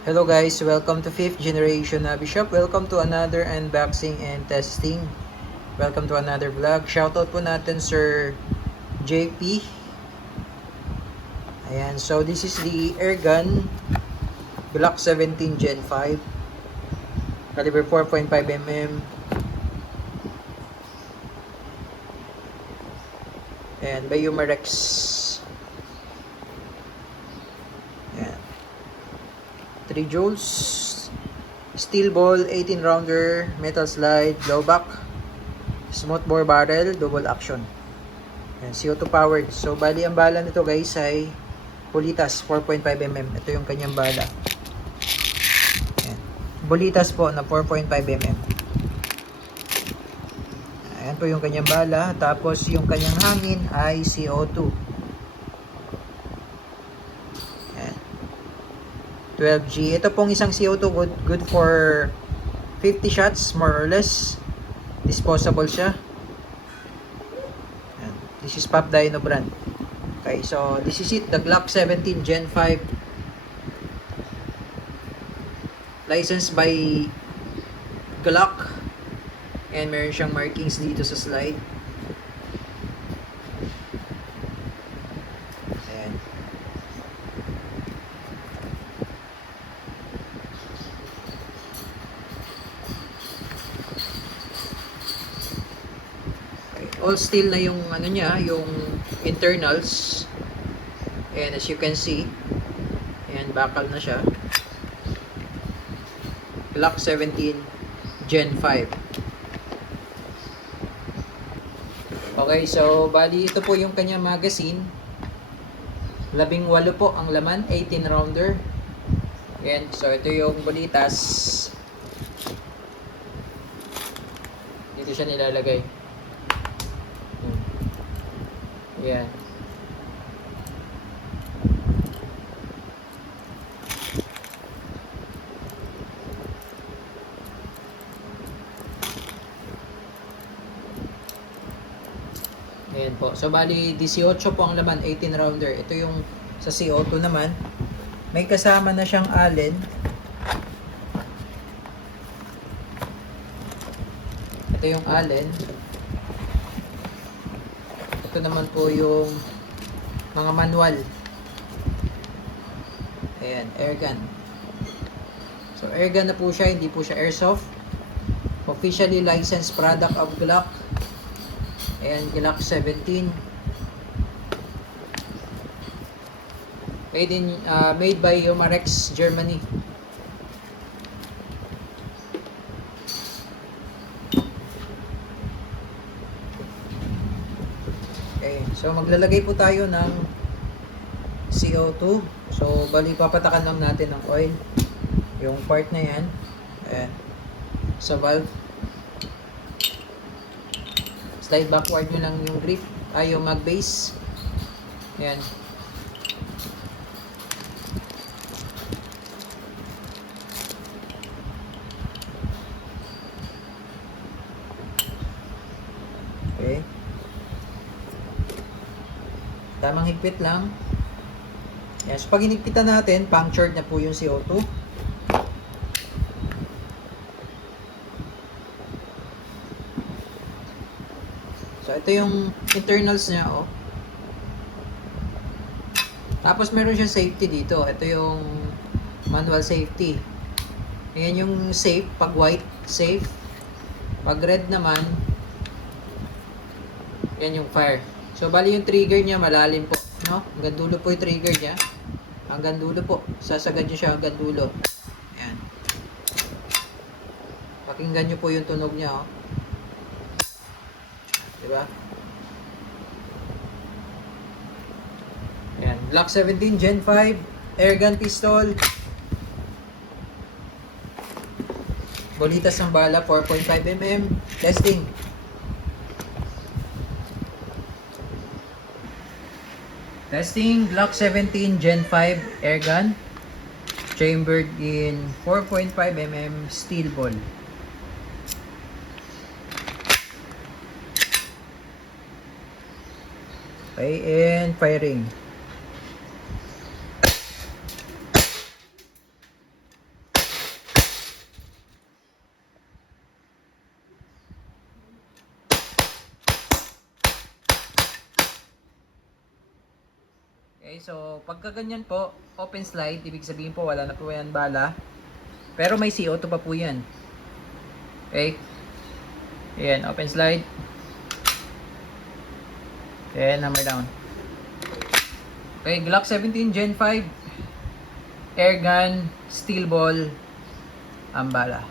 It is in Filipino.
Hello guys, welcome to 5th Generation Hobby Shop. Welcome to another unboxing and testing. Welcome to another vlog. Shoutout po natin Sir JP. Ayan, so this is the airgun Glock 17 Gen 5. Caliber 4.5mm. And by Umarex. Ayan. 3 joules. Steel ball, 18 rounder, metal slide, blowback, smooth bore barrel, double action. Ayan, CO2 powered. So bali ang bala nito guys ay Bolitas 4.5mm. Ito yung kanyang bala. Ayan. Bolitas po na 4.5mm. Ayan po yung kanyang bala. Tapos yung kanyang hangin ay CO2. Ayan. 12G. Ito pong isang CO2 good for 50 shots more or less. Disposable siya. Ayan. This is Pop Dino brand. Okay, so this is it, the Glock 17 Gen 5. Licensed by Glock. And meron siyang markings dito sa slide. Ayan. Okay. All steel na yung ano niya, yung internals. And as you can see, ayan, bakal na siya. Glock 17 Gen 5. Okay, so bali ito po yung kanya magazine. 18 po ang laman, 18 rounder. Ayan, so ito yung bolitas. Dito siya nilalagay. Ayan. Ayan po. So, bali, 18 po ang laman, 18 rounder. Ito yung sa CO2 naman. May kasama na siyang Allen. Ito yung Allen. Ito naman po yung mga manual. Ayan, airgun. So, airgun na po siya, hindi po siya airsoft. Officially licensed product of Glock. Ayan, Glock 17. Made by Umarex, Germany. Okay, so maglalagay po tayo ng CO2. So, bali papatakan lang natin ng oil. Yung part na yan. Ayan. Sa valve. Slide backward nyo lang yung grip. Yung mag base. Ayan. Okay. Tamang higpit lang. Ayan. So pag hinigpitan natin, punctured na po yung CO2. So, ito yung internals niya, oh. Tapos, meron siya safety dito. Ito yung manual safety. Ayan yung safe. Pag white, safe. Pag red naman, yan yung fire. So, bali yung trigger niya, malalim po. No? Hanggang dulo po yung trigger niya. Hanggang dulo po. Sasagad niyo siya hanggang dulo. Ayan. Pakinggan niyo po yung tunog niya, oh. Diba? Ayan. Glock 17 Gen 5 airgun pistol. Bolitas ng bala 4.5mm. Testing. Testing Glock 17 Gen 5 airgun. Chambered in 4.5mm steel ball. Okay, and firing. Okay, so pagka ganyan po, open slide, ibig sabihin po wala na po yan bala. Pero may CO2 pa po yan. Okay. Ayan, open slide. Then, hammer down. Okay, Glock 17 Gen 5. Air gun, steel ball, ang bala.